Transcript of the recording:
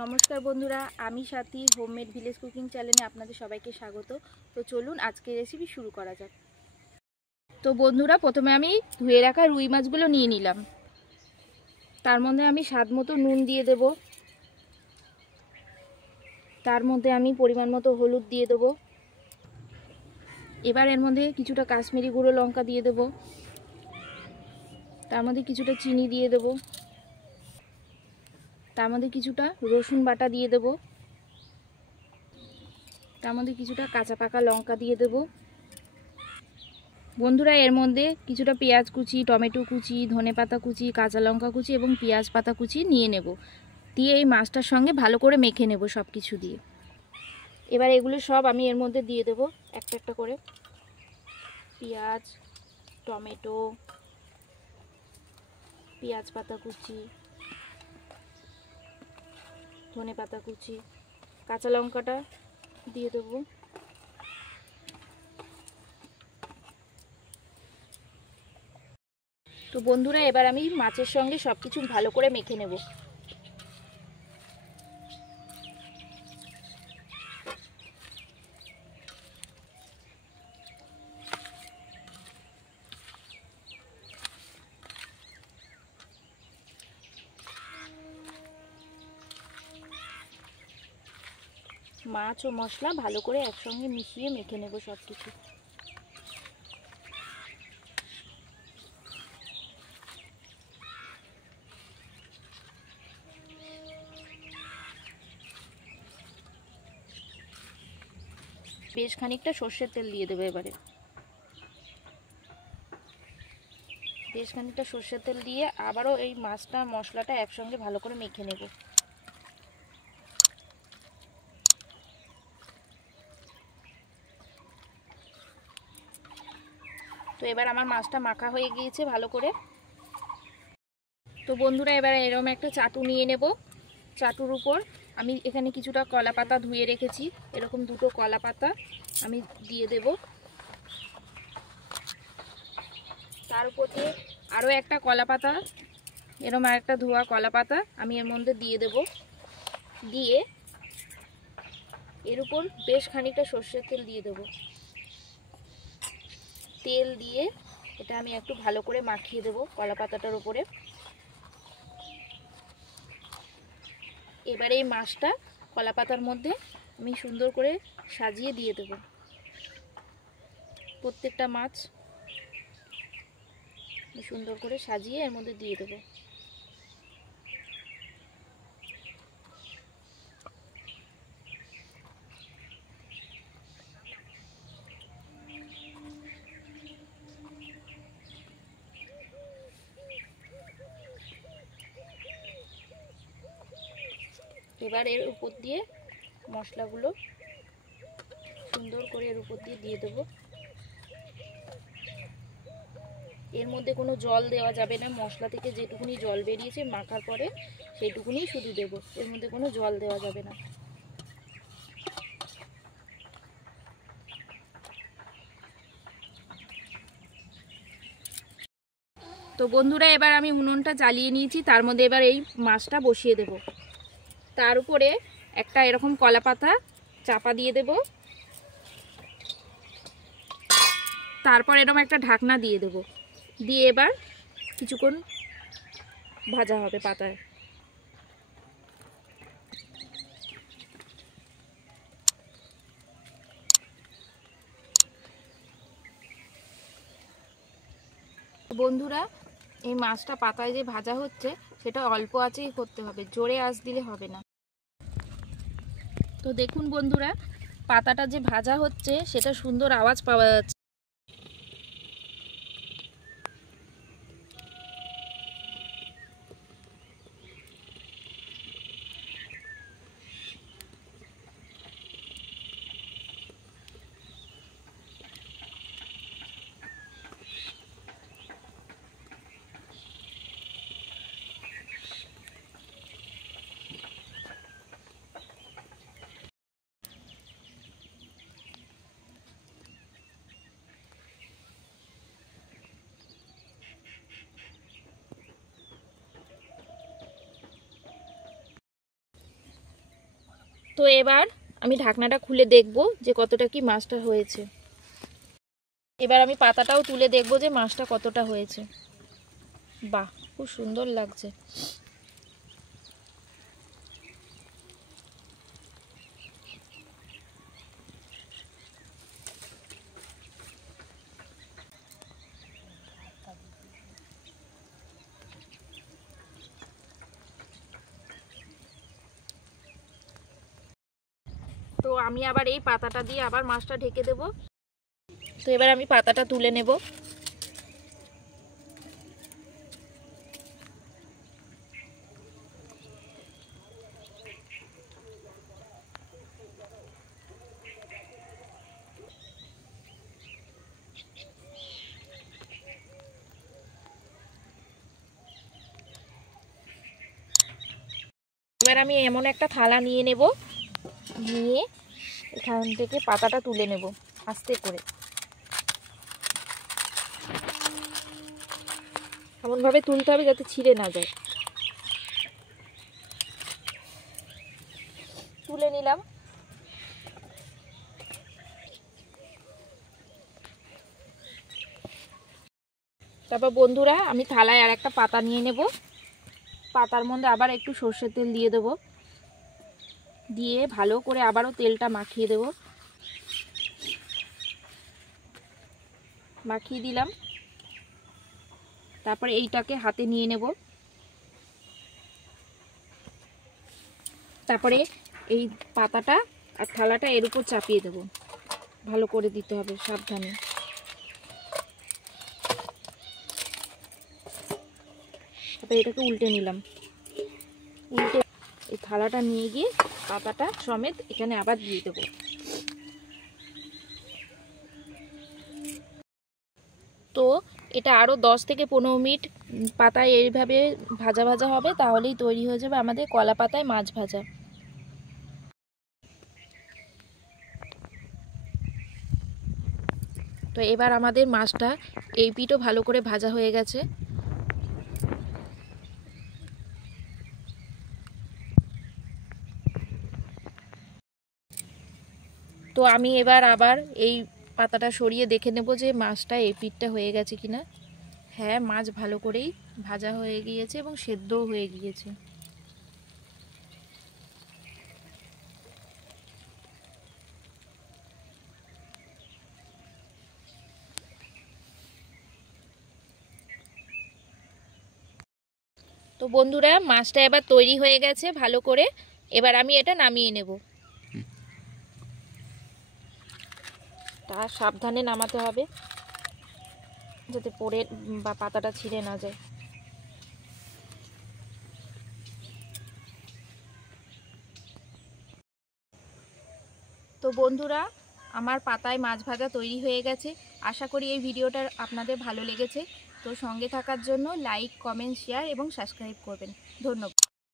নমস্কার বন্ধুরা, আমি সাথী হোমমেড ভিলেজ কুকিং চ্যানেলে আপনাদের সবাইকে স্বাগত। তো চলুন আজকের রেসিপি শুরু করা যাক। তো বন্ধুরা, প্রথমে আমি ধুয়ে রাখা রুই মাছগুলো নিয়ে নিলাম। তার মধ্যে আমি স্বাদ মতো নুন দিয়ে দেব। তার মধ্যে আমি পরিমাণ মতো হলুদ দিয়ে দেব। এবার এর মধ্যে কিছুটা কাশ্মীরি গুঁড়ো লঙ্কা দিয়ে দেব। তার মধ্যে কিছুটা চিনি দিয়ে দেব। তার মধ্যে কিছুটা রসুন বাটা দিয়ে দেব। তার মধ্যে কিছুটা কাঁচা পাকা লঙ্কা দিয়ে দেব। বন্ধুরা, এর মধ্যে কিছুটা পেঁয়াজ কুচি, টমেটো কুচি, ধনেপাতা কুচি, কাঁচা লঙ্কা কুচি এবং পেঁয়াজ পাতা কুচি নিয়ে নেব। দিয়ে এই মাছটার সঙ্গে ভালো করে মেখে নেব সব কিছু দিয়ে। এবার এগুলো সব আমি এর মধ্যে দিয়ে দেব একটা একটা করে। পেঁয়াজ, টমেটো, পেঁয়াজ পাতা কুচি, ধনেপাতা কুচি, কাঁচা লঙ্কাটা দিয়ে দেবো। তো বন্ধুরা, এবার আমি মাছের সঙ্গে সব কিছু ভালো করে মেখে নেব। মাছ ও মশলা ভালো করে একসঙ্গে মিশিয়ে মেখে নেব সব কিছু। বেশ খানিকটা সর্ষের তেল দিয়ে দেবো। এবারে বেশ খানিকটা সর্ষের তেল দিয়ে আবারও এই মাছটা মশলাটা একসঙ্গে ভালো করে মেখে নেব। তো এবার আমার মাছটা মাখা হয়ে গিয়েছে ভালো করে। তো বন্ধুরা, এবার এরকম একটা চাটু নিয়ে নেব। চাটুর উপর আমি এখানে কিছুটা কলা পাতা ধুয়ে রেখেছি, এরকম দুটো কলা পাতা আমি দিয়ে দেব। তার উপর দিয়ে আরও একটা কলা পাতা, এরকম আরেকটা ধোয়া কলা পাতা আমি এর মধ্যে দিয়ে দেব। দিয়ে এর উপর বেশ খানিকটা সর্ষের তেল দিয়ে দেব। তেল দিয়ে এটা আমি একটু ভালো করে মাখিয়ে দেব কলা পাতাটার উপরে। এবারে এই মাছটা কলা পাতার মধ্যে আমি সুন্দর করে সাজিয়ে দিয়ে দেব। প্রত্যেকটা মাছ সুন্দর করে সাজিয়ে এর মধ্যে দিয়ে দেব। এবার এর উপর দিয়ে মশলাগুলো সুন্দর করে এর উপর দিয়ে দিয়ে দেব। এর মধ্যে কোনো জল দেওয়া যাবে না। মশলা থেকে যেটুকুনি জল বেরিয়েছে মাখার পরে সেইটুকুনি শুধু দেব, এর মধ্যে কোনো জল দেওয়া যাবে না। তো বন্ধুরা, এবার আমি উনুনটা জ্বালিয়ে নিয়েছি। তার মধ্যে এবার এই মাছটা বসিয়ে দেব। তার উপরে একটা এরকম কলা পাতা চাপা দিয়ে দেব। তারপর এরকম একটা ঢাকনা দিয়ে দেব। দিয়ে এবার কিছুক্ষণ ভাজা হবে পাতায়। বন্ধুরা, এই মাছটা পাতায় যে ভাজা হচ্ছে সেটা অল্প আঁচেই করতে হবে, জোরে আঁচ দিলে হবে না। তো দেখুন বন্ধুরা, পাতাটা যে ভাজা হচ্ছে সেটা সুন্দর আওয়াজ পাওয়া যাচ্ছে। তো এবার আমি ঢাকনাটা খুলে দেখব যে কতটা কি মাছটা হয়েছে। এবার আমি পাতাটাও তুলে দেখব যে মাছটা কতটা হয়েছে। বাহ, খুব সুন্দর লাগছে। তো আমি আবার এই পাতাটা দিয়ে আবার মাছটা ঢেকে দেব। তো এবার আমি পাতাটা তুলে নেব। এবার আমি এমন একটা থালা নিয়ে নেব, নিয়ে এখান থেকে পাতাটা তুলে নেব আস্তে করে, এমনভাবে তুলতে হবে যাতে ছিঁড়ে না যায়। তুলে নিলাম। তারপর বন্ধুরা আমি থালায় আর একটা পাতা নিয়ে নেব, পাতার মধ্যে আবার একটু সর্ষের তেল দিয়ে দেব, দিয়ে ভালো করে আবারও তেলটা মাখিয়ে দেব। মাখিয়ে দিলাম। তারপরে এইটাকে হাতে নিয়ে নেব। তারপরে এই পাতাটা আর থালাটা এর উপর চাপিয়ে দেব, ভালো করে দিতে হবে সাবধানে। তারপরে এটাকে উল্টে নিলাম। উল্টে এই থালাটা নিয়ে গিয়ে পাতাটা সমেত এখানে আবার দিয়ে দেব। তো এটা আরও 10 থেকে 15 মিনিট পাতায় এইভাবে ভাজা ভাজা হবে, তাহলেই তৈরি হয়ে যাবে আমাদের কলা পাতায় মাছ ভাজা। তো এবার আমাদের মাছটা এই পিঠও ভালো করে ভাজা হয়ে গেছে। তো আমি এবার আবার এই পাতাটা সরিয়ে দেখে নেব যে মাছটা এই পিঠটা হয়ে গেছে কিনা। হ্যাঁ, মাছ ভালো করেই ভাজা হয়ে গিয়েছে এবং সেদ্ধও হয়ে গিয়েছে। তো বন্ধুরা মাছটা এবার তৈরি হয়ে গেছে ভালো করে। এবার আমি এটা নামিয়ে নেব। তা সাবধানে নামাতে হবে যাতে পড়ে বা পাতাটা ছিঁড়ে না যায়। তো বন্ধুরা আমার পাতায় মাছ ভাজা তৈরি হয়ে গেছে। আশা করি এই ভিডিওটা আপনাদের ভালো লেগেছে। তো সঙ্গে থাকার জন্য লাইক, কমেন্ট, শেয়ার এবং সাবস্ক্রাইব করবেন। ধন্যবাদ।